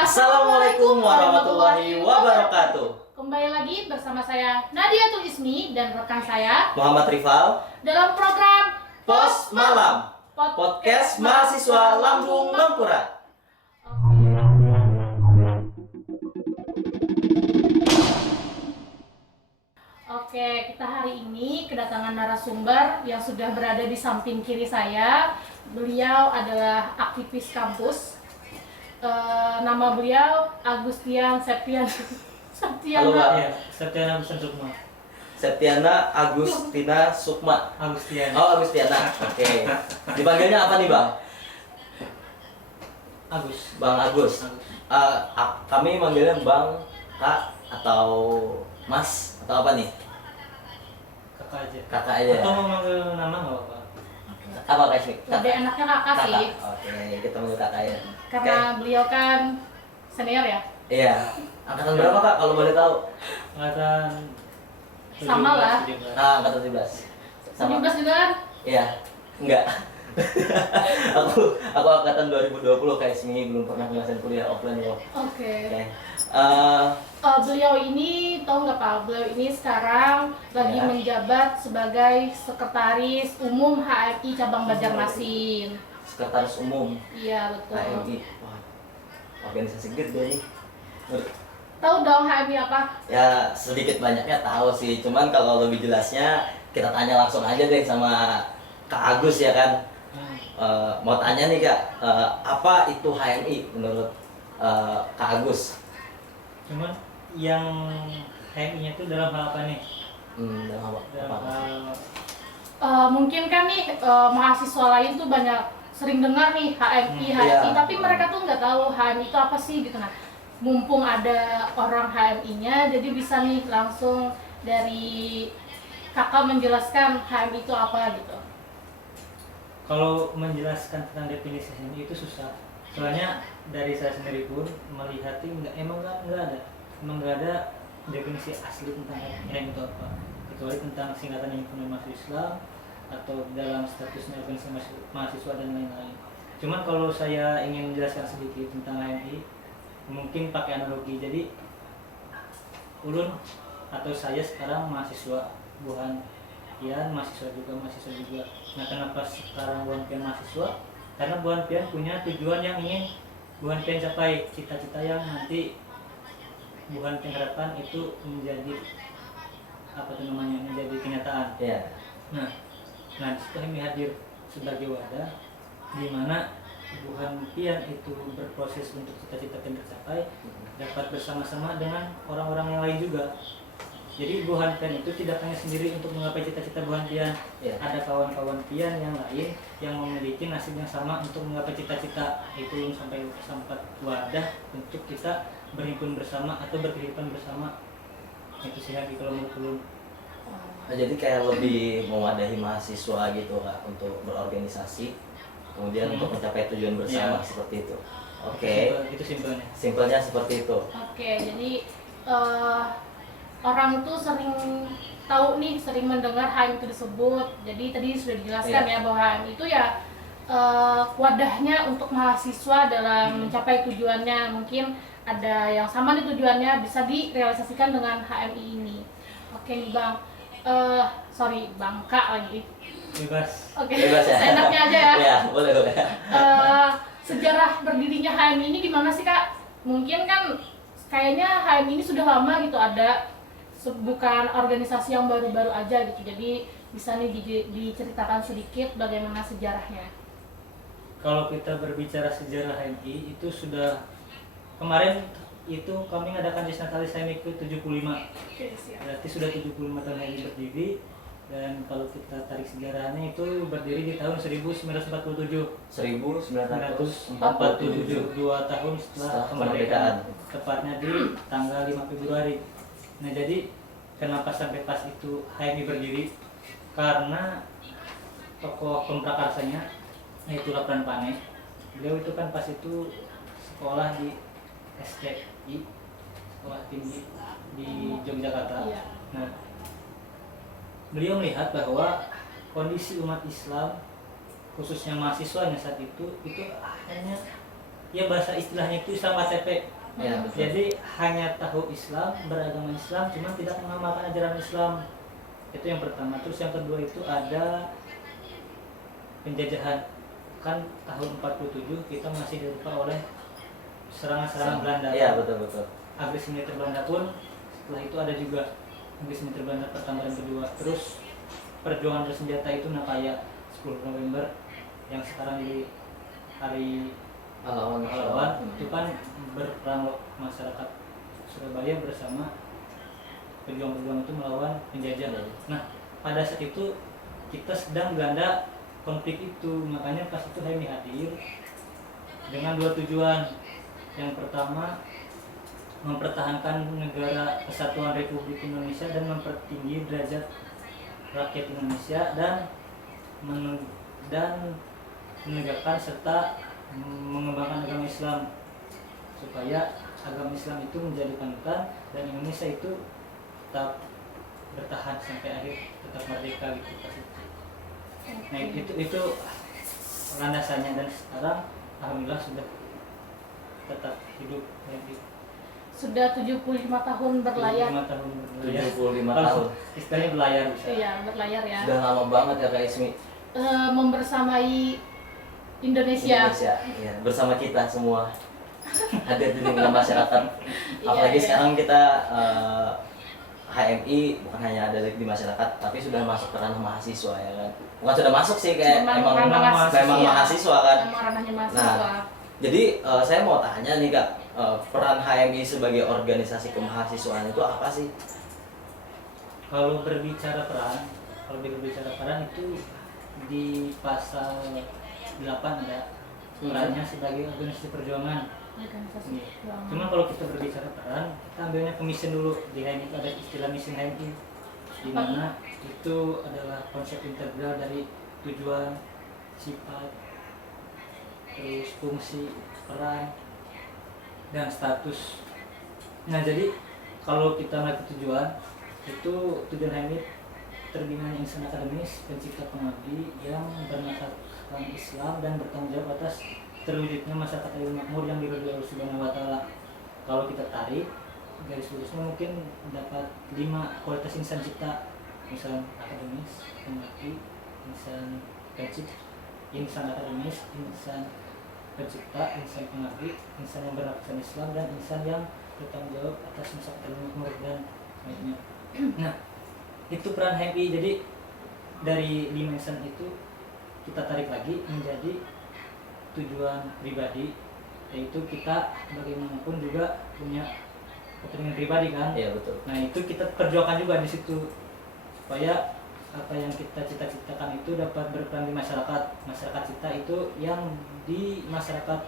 Assalamualaikum warahmatullahi wabarakatuh. Kembali lagi bersama saya Nadiatul Ismi dan rekan saya Muhammad Rifal dalam program Pos Malam, podcast mahasiswa Lambung Mangkurat. Oke, kita hari ini kedatangan narasumber yang sudah berada di samping kiri saya. Beliau adalah aktivis kampus. Nama beliau Agustian Septian. Halo Mbak. Ya, Septiana Agustin Sukma. Septiana Agustina Sukma. Agustian. Oh, Agustiana. Oke. Dipanggilnya apa nih Bang? Agus. Bang Agus. Kami manggilnya Bang, Kak, atau Mas, atau apa nih? Kakak aja. Kakak aja. Atau mau manggil nama nggak apa-apa. Apa guys nih? Lebih enaknya kakak sih, Oke, kita manggil kakak ya. karena beliau kan senior ya. Iya. Angkatan berapa Kak kalau boleh tahu? Angkatan Sama lah. 17. Angkatan 17. 17 juga kan? Iya. Enggak. aku angkatan 2020 kayak sini belum pernah ngerasain kuliah offline kok. Oke. Oke. Beliau ini, tahu nggak Pak? Beliau ini sekarang lagi Ya. menjabat sebagai Sekretaris Umum HMI Cabang Banjarmasin. Sekretaris Umum Iya betul. HMI. Wah, organisasi gede nih. Tahu dong HMI apa? Ya sedikit banyaknya tahu sih, cuman kalau lebih jelasnya kita tanya langsung aja deh sama Kak Agus ya kan. Mau tanya nih Kak, apa itu HMI menurut Kak Agus? Cuman yang HMI-nya itu dalam hal apa nih? Dalam Dalam apa? hal Mungkin kan nih mahasiswa lain tuh banyak sering dengar nih HMI, Iya. tapi mereka tuh nggak tahu HMI itu apa sih gitu. Nah, mumpung ada orang HMI-nya, jadi bisa nih langsung dari kakak menjelaskan HMI itu apa gitu. Kalau menjelaskan tentang definisi HMI itu susah. Soalnya dari saya sendiri pun melihat emang nggak ada definisi asli tentang HMI itu apa. Kecuali tentang singkatan himpunan mahasiswa Islam atau dalam statusnya organisasi mahasiswa dan lain-lain. Cuman kalau saya ingin menjelaskan sedikit tentang HMI, mungkin pakai analogi. Jadi ulun atau saya sekarang mahasiswa, bukan pian mahasiswa juga. Nah, kenapa sekarang bukan pian mahasiswa? Karena bukan pian punya tujuan yang ingin bukan pian capai, cita-cita yang nanti bukan pian harapkan itu menjadi menjadi kenyataan. Iya. Nah, disitu kami hadir sebagai wadah di mana Buhan Pian itu berproses untuk cita-cita yang tercapai dapat bersama-sama dengan orang-orang yang lain juga. Jadi Buhan Pian itu tidak hanya sendiri untuk menggapai cita-cita Buhan Pian. Iya. Ada kawan-kawan Pian yang lain yang memiliki nasib yang sama untuk menggapai cita-cita. Itu sampai wadah untuk kita berhimpun bersama atau berkehidupan bersama. Itu sih lagi kalau menurut ulun. Nah, jadi kayak lebih mewadahi mahasiswa gitu Kak untuk berorganisasi, kemudian untuk mencapai tujuan bersama Iya. seperti itu. Oke. Itu simpelnya. Simpelnya seperti itu. Oke, jadi orang tuh sering tahu nih, sering mendengar HMI itu disebut. Jadi tadi sudah dijelaskan Iya. ya bahwa HMI itu ya wadahnya untuk mahasiswa dalam mencapai tujuannya. Mungkin ada yang sama nih tujuannya, bisa direalisasikan dengan HMI ini. Oke nih Bang, sorry Bang Kak lagi. Bebas. Oke, Bebas ya. seenaknya aja ya. Iya, boleh. Sejarah berdirinya HMI ini gimana sih Kak? Mungkin kan kayaknya HMI ini sudah lama gitu ada, bukan organisasi yang baru-baru aja gitu. Jadi bisa nih diceritakan sedikit bagaimana sejarahnya. Kalau kita berbicara sejarah HMI itu sudah kemarin itu kami mengadakan Disnatalis HMI ke 75. Oke, siap. Berarti sudah 75 tahun HMI berdiri. Dan kalau kita tarik sejarahnya itu berdiri di tahun 1947. 1947. 2 tahun setelah kemerdekaan. Tepatnya di tanggal 5 Februari. Nah, jadi kenapa sampai pas itu HMI berdiri? Karena tokoh pemprakarsanya yaitu Lapran Pane. Beliau itu kan pas itu sekolah di STI, sekolah tinggi di Yogyakarta. Iya. Nah, beliau melihat bahwa kondisi umat Islam khususnya mahasiswanya saat itu hanya ya bahasa istilahnya itu Islam KTP. Ya, betul. Jadi hanya tahu Islam, beragama Islam, cuma tidak mengamalkan ajaran Islam. Itu yang pertama. Terus yang kedua itu ada penjajahan. Kan tahun 47 kita masih dirupa oleh serangan-serangan Belanda. Iya, betul. Agresi militer Belanda pun setelah itu ada juga agresi militer Belanda pertama dan kedua. Terus perjuangan bersenjata itu kayak 10 November yang sekarang jadi hari pahlawan itu kan berperang masyarakat Surabaya bersama pejuang-pejuang itu melawan penjajah. Nah, pada saat itu kita sedang Belanda konflik itu, makanya pas itu HMI hadir dengan 2 tujuan. Yang pertama, mempertahankan negara kesatuan Republik Indonesia dan mempertinggi derajat rakyat Indonesia dan menegakkan serta mengembangkan agama Islam supaya agama Islam itu menjadi panutan dan Indonesia itu tetap bertahan sampai akhir, tetap merdeka gitu pas itu. Nah itu landasannya, dan sekarang alhamdulillah sudah tetap hidup ya, Sudah 75 tahun berlayar. 75 tahun berlayar. 75 Kalau tahun. istilahnya berlayar bisa. Iya, berlayar ya. Sudah lama banget ya Kak Ismi. Membersamai Indonesia. Iya, bersama kita semua. Hadir di tengah masyarakat. Apalagi Iya. sekarang kita HMI bukan hanya ada di masyarakat, tapi sudah masuk ke ranah mahasiswa ya kan. Bukan sudah masuk sih, kayak Memang memang mahasiswa kan. Memang ranahnya mahasiswa. Jadi saya mau tanya nih Kak, peran HMI sebagai organisasi kemahasiswaan itu apa sih? Kalau berbicara peran itu di pasal 8 ada perannya sebagai organisasi perjuangan. Organisasi Nih. perjuangan. Cuma kalau kita berbicara peran, kita ambilnya ke mission dulu. Di HMI itu ada istilah mission HMI, di mana itu adalah konsep integral dari tujuan, sifat, terus fungsi, peran, dan status. Nah jadi kalau kita melihat tujuan, itu tujuan HMI terbina insan akademis, pencipta pengabdi yang bernasabkan Islam dan bertanggung jawab atas terwujudnya masyarakat adil makmur yang diridhoi Allah Subhanahu wa taala. Kalau kita tarik garis lurusnya mungkin dapat 5 kualitas insan cipta, insan akademis, pengabdi, insan pencipta, insan akademis, insan pencipta, insan pengabdi, insan yang bernasabkan Islam, dan insan yang bertanggung jawab atas masyarakat adil makmur dan lainnya. Nah, itu peran HMI. Jadi dari 5 insan itu kita tarik lagi menjadi tujuan pribadi, yaitu kita bagaimanapun juga punya kepentingan pribadi kan. Iya betul. Nah itu kita perjuangkan juga di situ supaya apa yang kita cita-citakan itu dapat berperan di masyarakat kita itu yang di masyarakat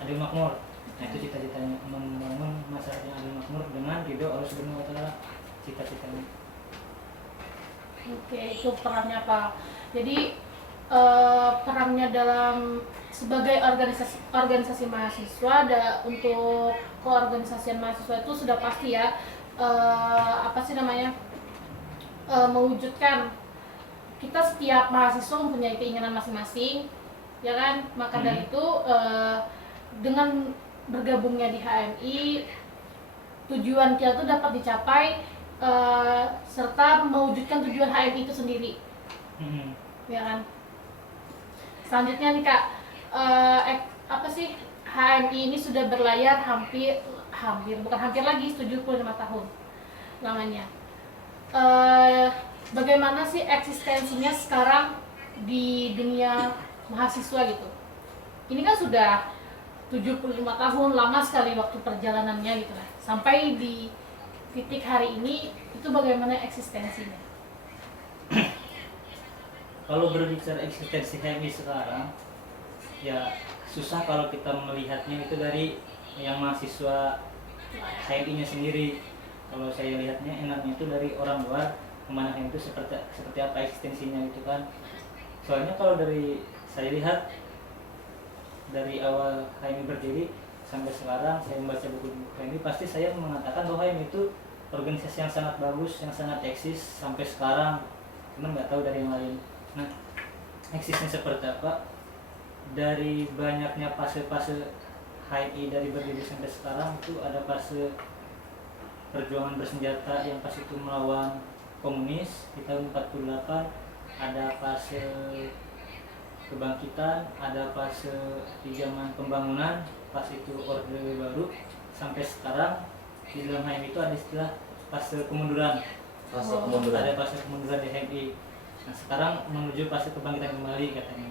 adil makmur. Nah itu cita-citanya, membangun masyarakat yang adil makmur dengan ridho Allah Subhanahu wa taala, cita-citanya. Oke, itu perannya Pak. Jadi perannya dalam sebagai organisasi mahasiswa untuk keorganisasian mahasiswa itu sudah pasti ya, mewujudkan kita setiap mahasiswa mempunyai keinginan masing-masing, ya kan? Maka dari itu dengan bergabungnya di HMI, tujuan kita itu dapat dicapai serta mewujudkan tujuan HMI itu sendiri, ya kan? Selanjutnya nih Kak, HMI ini sudah berlayar bukan hampir lagi 75 tahun lamanya. Bagaimana sih eksistensinya sekarang di dunia mahasiswa gitu? Ini kan sudah 75 tahun, lama sekali waktu perjalanannya gitu lah. Sampai di titik hari ini, itu bagaimana eksistensinya? Kalau berbicara eksistensi HMI sekarang, ya susah kalau kita melihatnya itu dari yang mahasiswa HMI-nya sendiri. Kalau saya lihatnya enaknya itu dari orang luar, memandang itu seperti apa eksistensinya gitu kan. Soalnya kalau dari saya lihat dari awal HMI berdiri sampai sekarang, saya membaca buku HMI, pasti saya mengatakan bahwa HMI itu organisasi yang sangat bagus, yang sangat eksis sampai sekarang. Cuman nggak tahu dari yang lain. Nah, eksisnya seperti apa? Dari banyaknya fase-fase HMI dari berdiri sampai sekarang itu ada fase perjuangan bersenjata yang pas itu melawan komunis di tahun 48, ada fase kebangkitan, ada fase di zaman pembangunan, pas itu orde baru, sampai sekarang di dalam HMI itu ada istilah fase kemunduran. Fase Oh, kemunduran. Ada fase kemunduran di HMI. Nah sekarang menuju fase kebangkitan kembali katanya.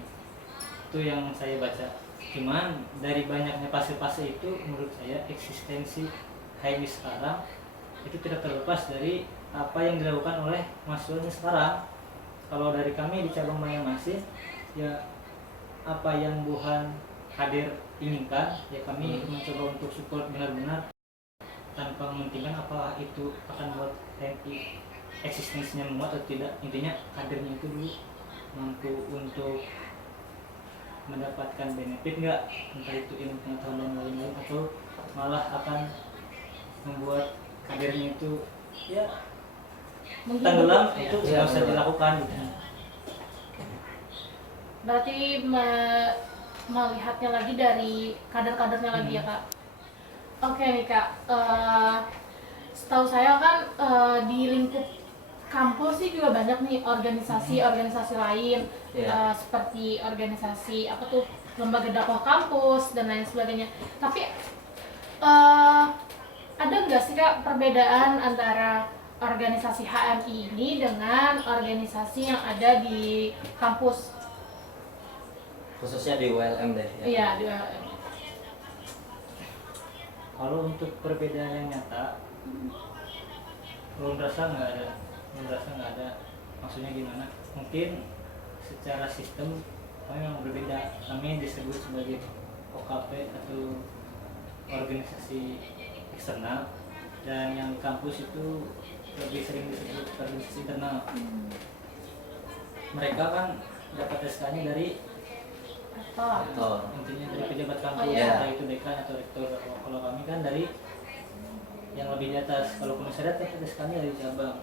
Itu yang saya baca. Cuman dari banyaknya fase-fase itu menurut saya eksistensi HMI sekarang itu tidak terlepas dari apa yang dilakukan oleh mahasiswanya sekarang. Kalau dari kami di cabang Banjarmasin, ya apa yang Buhan hadir inginkan, ya kami mencoba untuk support benar-benar tanpa mementingkan apa itu akan buat HMI eksistensinya menguat atau tidak. Intinya kadernya itu dulu mampu untuk mendapatkan benefit nggak, entah itu ilmu pengetahuan dan lain-lain, atau malah akan membuat kadernya itu ya Mungkin tenggelam, ya. itu Iya, nggak usah benar. dilakukan gitu. Berarti melihatnya lagi dari kader-kadernya lagi ya kak. Oke nih kak, setahu saya kan di lingkup kampus sih juga banyak nih organisasi-organisasi lain, Iya. seperti organisasi apa tuh lembaga dakwah kampus dan lain sebagainya. Tapi ada nggak sih kak perbedaan antara organisasi HMI ini dengan organisasi yang ada di kampus? Khususnya di ULM deh ya. Iya, di ULM. Kalau untuk perbedaan yang nyata, belum merasa nggak ada. Maksudnya gimana? Mungkin secara sistem kami memang berbeda. Kami disebut sebagai OKP atau organisasi eksternal, dan yang kampus itu lebih sering disebut organisasi internal. Mereka kan dapat SK-nya dari Oh. intinya dari pejabat kampus, Oh, iya. entah itu dekan atau rektor. Kalau kami kan dari yang lebih di atas. Kalau komisariat dapat SK-nya dari cabang.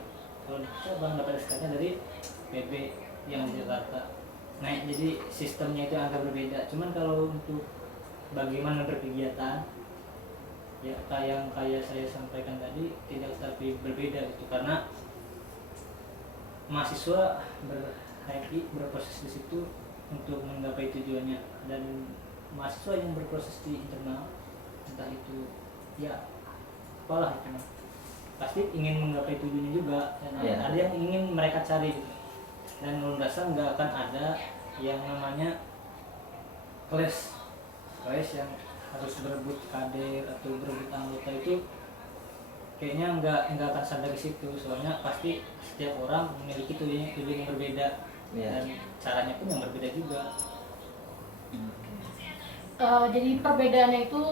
Kalau di cabang dapat SK-nya dari PB yang di Jakarta. Nah, jadi sistemnya itu agak berbeda. Cuman kalau untuk bagaimana berkegiatan, ya kayak saya sampaikan tadi, tidak tapi berbeda gitu, karena mahasiswa HMI berproses di situ untuk menggapai tujuannya, dan mahasiswa yang berproses di internal, entah itu ya apalah itu, pasti ingin menggapai tujuannya juga, dan Yeah. ada yang ingin mereka cari gitu. Dan menurut saya nggak akan ada yang namanya clash yang harus berebut kader atau berebut anggota, itu kayaknya nggak akan sadar di situ. Soalnya pasti setiap orang memiliki tujuan yang berbeda, Iya. dan caranya pun yang berbeda juga. Jadi perbedaannya itu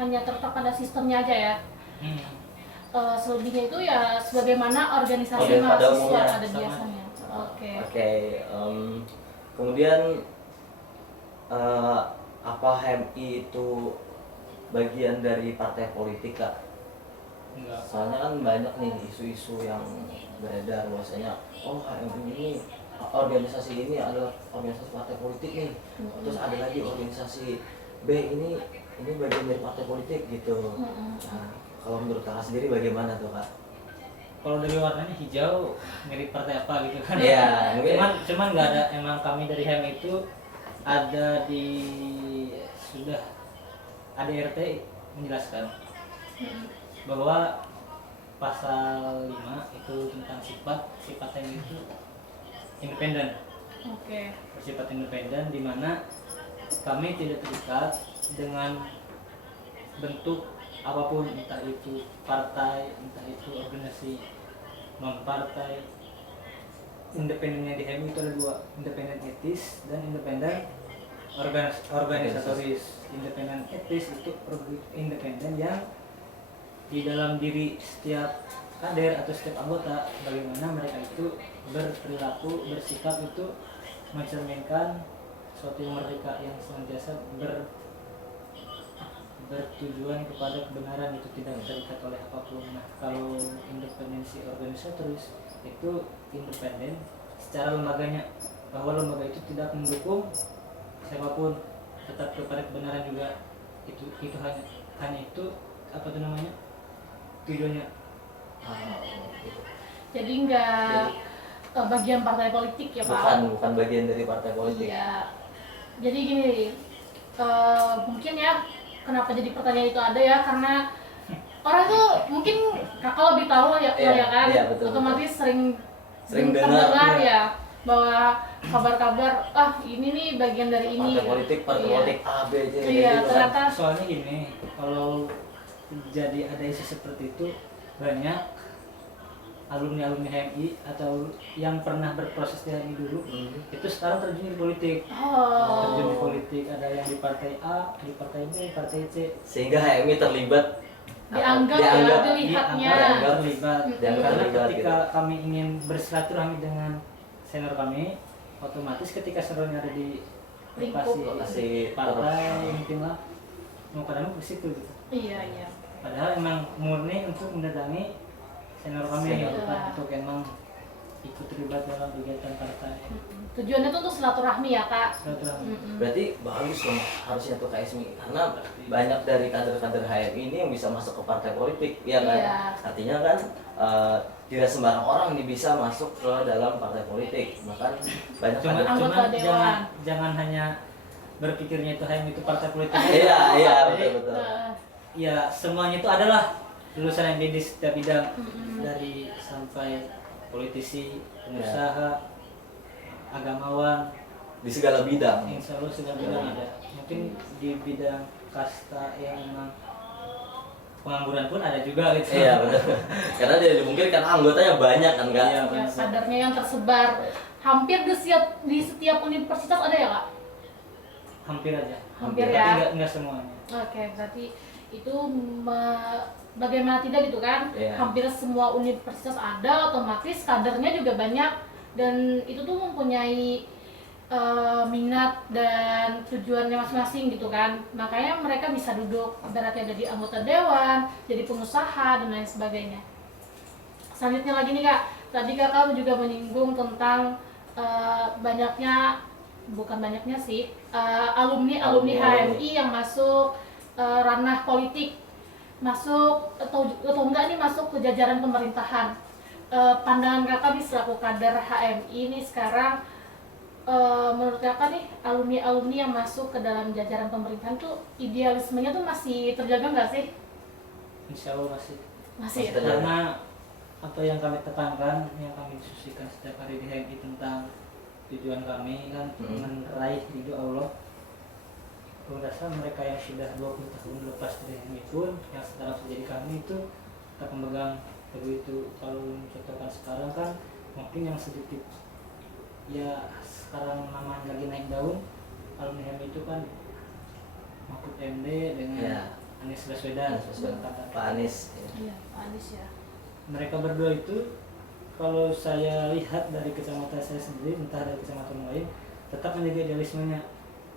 hanya terletak pada sistemnya aja ya. Selebihnya itu ya sebagaimana organisasi Oke, pada mahasiswa umumnya pada sama. biasanya. Oke. Oke, kemudian apa HMI itu bagian dari partai politik kak? Enggak. Soalnya kan banyak nih isu-isu yang beredar bahwasanya oh HMI ini organisasi ini adalah organisasi partai politik nih. Terus ada lagi organisasi B ini bagian dari partai politik gitu. Nah, kalau menurut kakak sendiri bagaimana tuh kak? Kalau dari warnanya hijau mirip partai apa gitu kan? Iya, mungkin. cuman nggak ada. Emang kami dari HM itu ada sudah ada RT menjelaskan bahwa pasal 5 itu tentang sifat HM itu independen. Oke. Bersifat independen, di mana kami tidak terikat dengan bentuk apapun, entah itu partai, entah itu organisasi non partai. Independennya di HMI itu ada dua, independen etis dan independen organisatoris. Independen etis itu independen yang di dalam diri setiap kader atau setiap anggota, bagaimana mereka itu berperilaku, bersikap itu mencerminkan suatu yang merdeka, yang senantiasa bertujuan kepada kebenaran, itu tidak terikat oleh apapun. Nah, kalau independensi organisatoris itu independen secara lembaganya, bahwa lembaga itu tidak mendukung siapapun, tetap kepada kebenaran juga. itu hanya itu apa tuh namanya tujuannya. Gitu. Jadi nggak bagian partai politik ya Pak? Bukan bagian dari partai politik. Iya. Jadi gini, mungkin ya kenapa jadi pertanyaan itu ada ya karena orang tuh mungkin kakak lebih tahu ya, Iya, ya kan? iya, betul, Otomatis sering dengar, terdengar iya. ya bahwa kabar-kabar ini nih bagian dari ini. Partai Iya. politik A B C Iya, gitu kan. ternyata Soalnya gini, kalau jadi ada isu seperti itu banyak alumni HMI atau yang pernah berproses di HMI dulu itu sekarang terjun di politik. Terjun di politik, ada yang di partai A, di partai B, partai C. Sehingga HMI terlibat dianggap dilihatnya. Dianggap terlibat. Dianggap Karena terlibat, ketika kami ingin bersilaturahmi dengan senior kami, otomatis ketika seniornya ada di Lingkup. lokasi partai mungkin lah mau kadang ke situ gitu. Iya. Padahal emang murni untuk mendatangi senior kami Senior. gitu kan, untuk emang ikut terlibat dalam kegiatan partai. Tujuannya tuh untuk silaturahmi ya Kak. Silaturahmi. Berarti bagus dong harusnya tuh KSMI karena banyak dari kader-kader HMI ini yang bisa masuk ke partai politik ya kan. Iya. Artinya kan tidak sembarang orang nih bisa masuk ke dalam partai politik. Bahkan banyak Cuman Anggota dewan. jangan hanya berpikirnya itu HMI itu partai politik. Iya, Jadi, betul. ya semuanya itu adalah lulusan MBA di setiap bidang, Mm-mm. dari sampai politisi, pengusaha, agamawan, Di segala bidang. insya Allah segala bidang ada. Mungkin di bidang kasta yang memang pengangguran pun ada juga gitu. Iya benar. Karena tidak dimungkinkan anggotanya banyak kan Kak. Iya, Ya, kadernya yang tersebar hampir di setiap universitas ada ya Kak? Hampir aja. Hampir Tapi ya. enggak semuanya. Oke, berarti itu bagaimana tidak gitu kan? Iya. Hampir semua universitas ada, otomatis kadernya juga banyak dan itu tuh mempunyai minat dan tujuannya masing-masing gitu kan. Makanya mereka bisa duduk ibaratnya jadi anggota dewan, jadi pengusaha dan lain sebagainya. Selanjutnya lagi nih Kak, tadi Kakak juga menyinggung tentang bukan banyaknya sih, alumni HMI yang masuk ranah politik, masuk atau enggak nih masuk ke jajaran pemerintahan. Pandangan Kakak nih selaku kader HMI ini sekarang, menurut Kakak nih alumni yang masuk ke dalam jajaran pemerintahan tuh idealismenya tuh masih terjaga nggak sih? Insya Allah masih. Masih ya? Terjaga. Karena apa yang kami tekankan, yang kami diskusikan setiap hari di HMI tentang tujuan kami kan meraih ridho Allah. Aku rasa mereka yang sudah 20 tahun lepas dari HMI pun yang sekarang menjadi kami itu tetap memegang teguh itu. Kalau mencontohkan sekarang kan mungkin yang sedikit ya sekarang namanya lagi naik daun alumni HMI itu kan Mahfud MD dengan Iya. Anies Baswedan. Pak Anies. Iya, Pak Anies ya. Mereka berdua itu kalau saya lihat dari kacamata saya sendiri, entah dari kacamata lain, tetap menjaga idealismenya.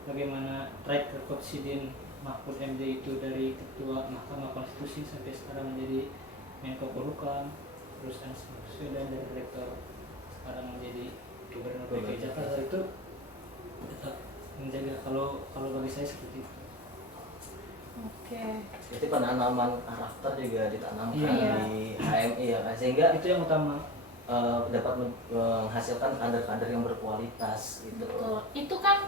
Bagaimana track record Sidin Mahfud MD itu dari ketua Mahkamah Konstitusi sampai sekarang menjadi Menko Polhukam, terus Anies Baswedan dari rektor sekarang menjadi Gubernur DKI Jakarta, itu tetap menjaga. Kalau bagi saya seperti itu. Oke. Jadi penanaman karakter juga ditanamkan Iya. di HMI ya Kak. Sehingga Itu yang utama. dapat menghasilkan kader-kader yang berkualitas gitu. Betul. Itu kan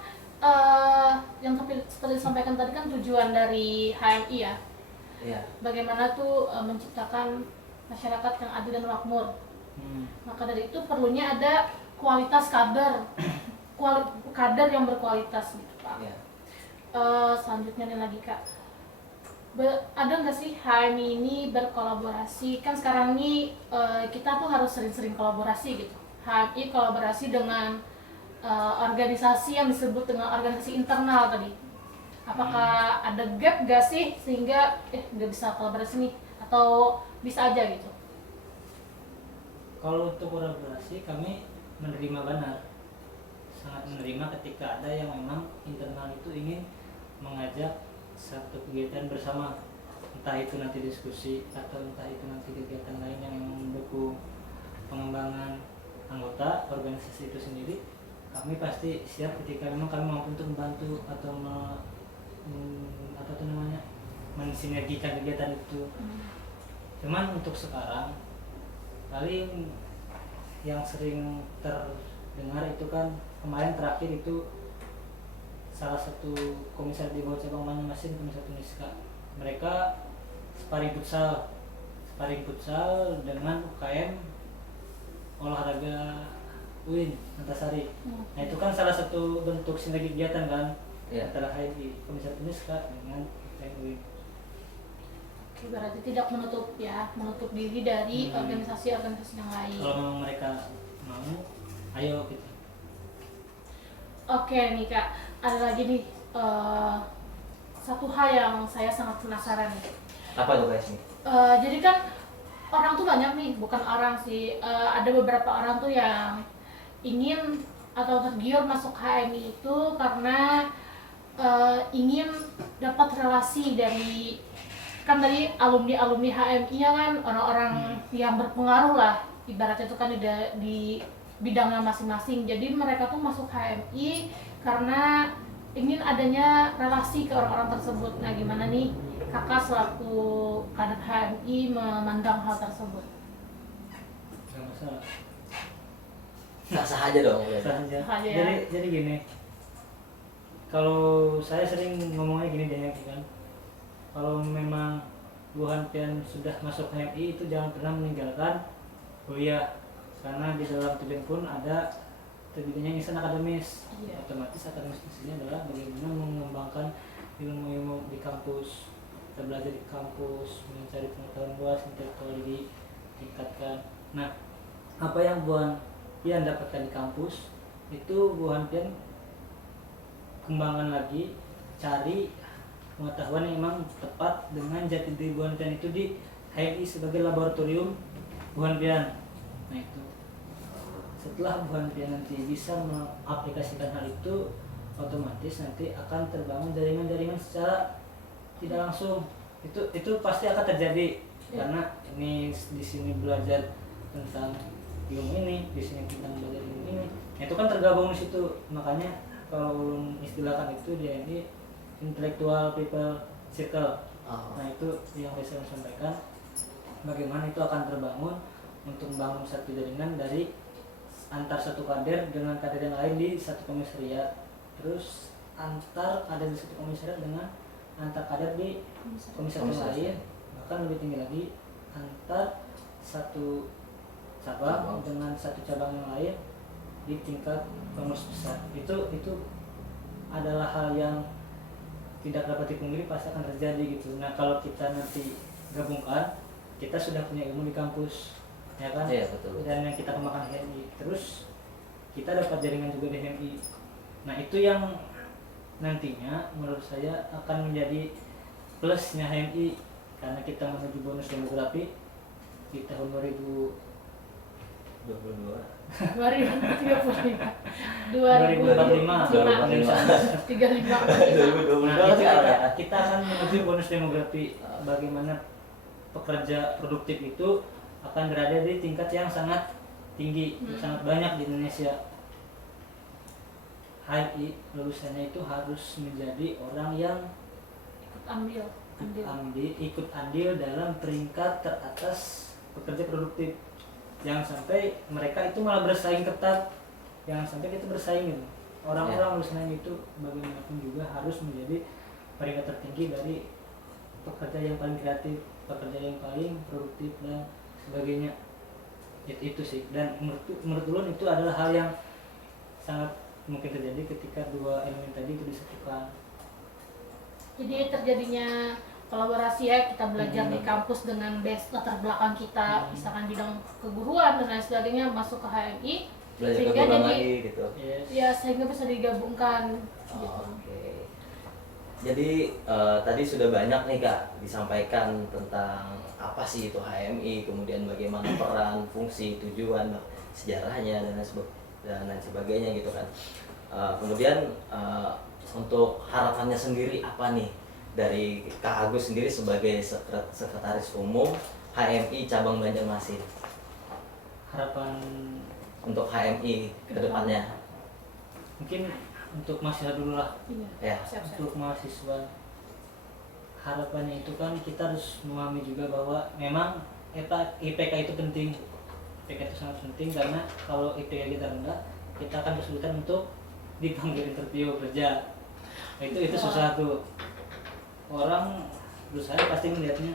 yang seperti disampaikan tadi kan tujuan dari HMI ya. Iya. Bagaimana tuh menciptakan masyarakat yang adil dan makmur. Maka dari itu perlunya ada kualitas kader, kader yang berkualitas gitu Pak. Iya. Selanjutnya nih lagi Kak, ada nggak sih HMI ini berkolaborasi? Kan sekarang ini kita tuh harus sering-sering kolaborasi gitu. HMI kolaborasi dengan organisasi yang disebut dengan organisasi internal tadi. Apakah ada gap nggak sih sehingga nggak bisa kolaborasi nih atau bisa aja gitu? Kalau untuk kolaborasi kami menerima benar, sangat menerima ketika ada yang memang internal itu ingin mengajak satu kegiatan bersama, entah itu nanti diskusi atau entah itu nanti kegiatan lain yang memang mendukung pengembangan anggota organisasi itu sendiri. Kami pasti siap ketika memang kami mampu untuk membantu atau apa tuh namanya, mensinergikan kegiatan itu. Cuman untuk sekarang paling yang sering terdengar itu kan kemarin terakhir itu salah satu komisaris di bawah cabang Banjarmasin, komisaris Tuniska, mereka sparring futsal dengan UKM olahraga UIN Antasari. Nah itu kan salah satu bentuk sinergi kegiatan kan, Iya. antara HMI komisaris Tuniska dengan UKM UIN. Oke, berarti tidak menutup diri dari organisasi-organisasi yang lain. Kalau memang mereka mau, ayo gitu. Oke nih Kak, ada lagi nih satu hal yang saya sangat penasaran nih. Apa tuh guys nih? Jadi kan orang tuh banyak nih, bukan orang sih, ada beberapa orang tuh yang ingin atau tergiur masuk HMI itu karena ingin dapat relasi dari, kan dari alumni HMI ya kan, orang-orang yang berpengaruh lah ibaratnya itu kan di bidangnya masing-masing. Jadi mereka tuh masuk HMI karena ingin adanya relasi ke orang-orang tersebut. Nah gimana nih kakak selaku kader HMI memandang hal tersebut? Gak masalah. Sah-sah aja dong. Sah aja. Sah aja ya. Jadi gini, kalau saya sering ngomongnya gini deh kan, kalau memang Bu Hanpian sudah masuk HMI itu jangan pernah meninggalkan kuliah, karena di dalam tujuan pun ada terjadinya insan akademis. Iya. Otomatis akademis di sini adalah bagaimana mengembangkan ilmu-ilmu di kampus, kita belajar di kampus, mencari pengetahuan luas, intelektual ditingkatkan. Nah, apa yang Bu Hanpian dapatkan di kampus itu Bu Hanpian kembangkan lagi, cari pengetahuan yang memang tepat dengan jati diri Bu Hanpian itu di HMI sebagai laboratorium Bu Hanpian. Nah itu, setelah Bu Hanpian nanti bisa mengaplikasikan hal itu, otomatis nanti akan terbangun jaringan-jaringan secara tidak langsung. Itu pasti akan terjadi karena ini di sini belajar tentang ilmu ini, di sini tentang belajar ilmu ini. Itu kan tergabung di situ. Makanya kalau istilahkan itu dia ini intellectual people circle. Nah itu yang saya sampaikan, bagaimana itu akan terbangun untuk membangun satu jaringan dari antar satu kader dengan kader yang lain di satu komisariat, terus antar kader di satu komisariat dengan antar kader di komisariat lain, bahkan lebih tinggi lagi antar satu cabang dengan satu cabang yang lain di tingkat pengurus besar. Itu adalah hal yang tidak dapat dipungkiri, pasti akan terjadi gitu. Nah kalau kita nanti gabungkan, kita sudah punya ilmu di kampus, ya kan? Iya, betul. Dan yang kita kembangkan HMI, terus kita dapat jaringan juga di HMI. Nah itu yang nantinya menurut saya akan menjadi plusnya HMI, karena kita menuju bonus demografi di tahun 2022 2035 Nah, kita akan menuju bonus demografi, bagaimana pekerja produktif itu akan berada di tingkat yang sangat tinggi, sangat banyak di Indonesia. HMI lulusannya itu harus menjadi orang yang ikut andil dalam peringkat teratas pekerja produktif. Jangan sampai mereka itu malah bersaing ketat, jangan sampai kita bersaing gitu. Orang-orang lulusan itu bagaimanapun juga harus menjadi peringkat tertinggi dari pekerja yang paling kreatif, pekerja yang paling produktif dan sebagainya. Itu sih. Dan menurut ulun itu adalah hal yang sangat mungkin terjadi ketika dua elemen tadi itu disatukan. Jadi terjadinya kolaborasi ya, kita belajar di kampus dengan base latar belakang kita, misalkan bidang keguruan dan lain sebagainya, masuk ke HMI Belajar sehingga keguruan jadi lagi gitu. ya sehingga bisa digabungkan gitu. Oke. Jadi tadi sudah banyak nih Kak disampaikan tentang apa sih itu HMI, kemudian bagaimana peran, fungsi, tujuan, sejarahnya dan lain sebagainya gitu kan. Kemudian untuk harapannya sendiri apa nih dari Kak Agus sendiri sebagai sekretaris umum HMI cabang Banjarmasin? Harapan untuk HMI ke depannya. mungkin untuk mahasiswa dulu lah. Iya. Ya. Siap-siap. Untuk mahasiswa harapannya itu kan kita harus memahami juga bahwa memang IPK itu penting. IPK itu sangat penting karena kalau IPK kita rendah, kita akan kesulitan untuk dipanggil interview kerja. Nah, itu susah tuh. Orang berusaha pasti melihatnya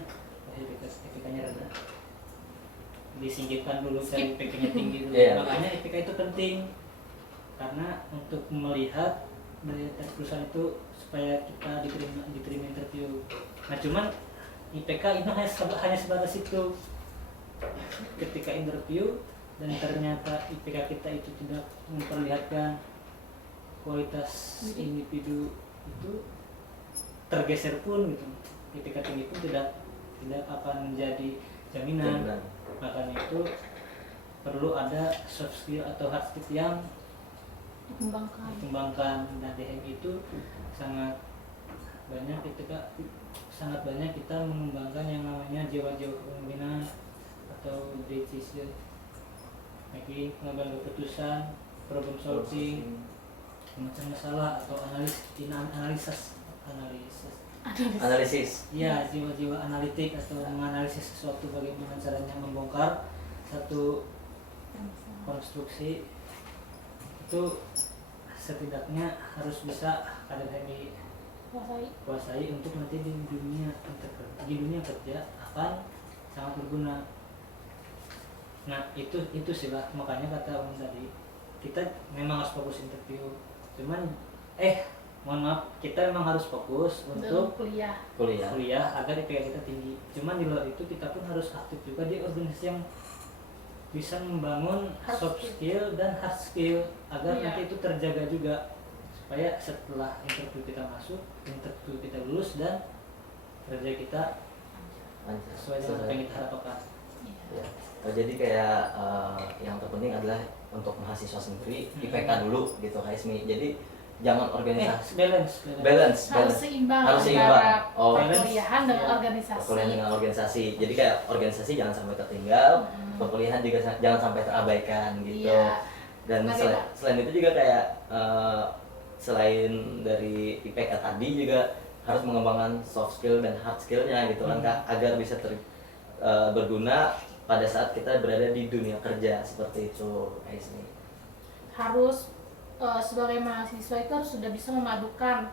IPK-nya rendah. Disingkirkan dulu cari IPK-nya tinggi dulu. Yeah. Makanya IPK itu penting. Karena untuk melihat dari perusahaan itu supaya kita diterima interview. Nah cuman IPK itu hanya sebatas itu. Ketika interview dan ternyata IPK kita itu tidak memperlihatkan kualitas individu itu, tergeser pun gitu. IPK tinggi pun tidak akan menjadi jaminan. Makanya itu perlu ada soft skill atau hard skill yang dikembangkan. Dan HMI itu sangat banyak kita mengembangkan yang namanya jiwa-jiwa kepemimpinan atau decision making, pengambilan keputusan, problem solving, memecah masalah atau analisis. Ya, jiwa-jiwa analitik atau menganalisis sesuatu, bagaimana caranya membongkar satu konstruksi. Itu setidaknya harus bisa kader HMI kuasai untuk nanti di dunia kerja akan sangat berguna. Nah itu sih lah, makanya kata Om tadi kita memang harus fokus interview, cuman mohon maaf, kita memang harus fokus untuk kuliah agar IPK kita tinggi. Cuman di luar itu kita pun harus aktif juga di organisasi yang bisa membangun soft skill dan hard skill agar nanti itu terjaga juga, supaya setelah interview kita masuk, interview kita lulus dan kerja kita sesuai dengan apa yang kita harapkan. Ya. Jadi kayak yang terpenting adalah untuk mahasiswa sendiri IPK dulu gitu Kak Ismi. Jadi jangan organisasi balance harus seimbang antara perkuliahan dengan ya, organisasi. perkuliahan dengan organisasi. Jadi kayak organisasi jangan sampai tertinggal, perkuliahan juga jangan sampai terabaikan gitu. Iya. Dan selain itu juga kayak selain dari IPK tadi juga harus mengembangkan soft skill dan hard skillnya gitu kan Kak, agar bisa berguna pada saat kita berada di dunia kerja seperti itu Kak Ismi. Harus sebagai mahasiswa itu harus sudah bisa memadukan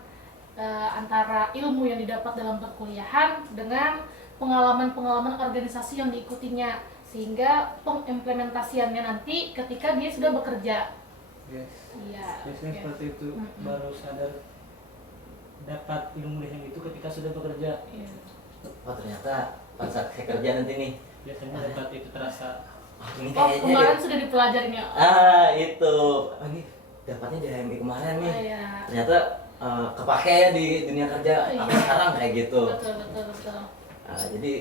antara ilmu yang didapat dalam perkuliahan dengan pengalaman-pengalaman organisasi yang diikutinya, sehingga pengimplementasiannya nanti ketika dia sudah bekerja. Iya. Biasanya seperti itu, baru sadar dapat ilmu yang itu ketika sudah bekerja. Oh ternyata pas saat saya kerja nanti nih Biasanya dapat itu terasa. Ini Kemarin sudah dipelajarinya. Itu ini dapatnya di HMI kemarin nih. Iya. Ternyata kepake ya di dunia kerja sekarang kayak gitu. Betul. Jadi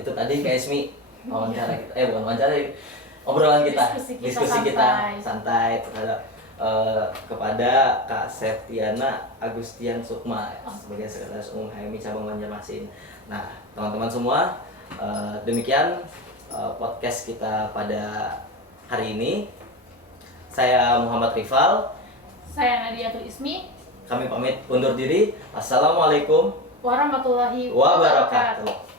itu tadi Kak Ismi wawancara kita, bukan wawancara, obrolan kita, diskusi kita santai kepada Kak Septiana Agustian Sukma sebagai Sekretaris Umum HMI Cabang Banjarmasin. Nah, teman-teman semua, demikian podcast kita pada hari ini. Saya Muhammad Rifal. Saya Nadiatul Ismi. Kami pamit undur diri. Assalamualaikum warahmatullahi wabarakatuh.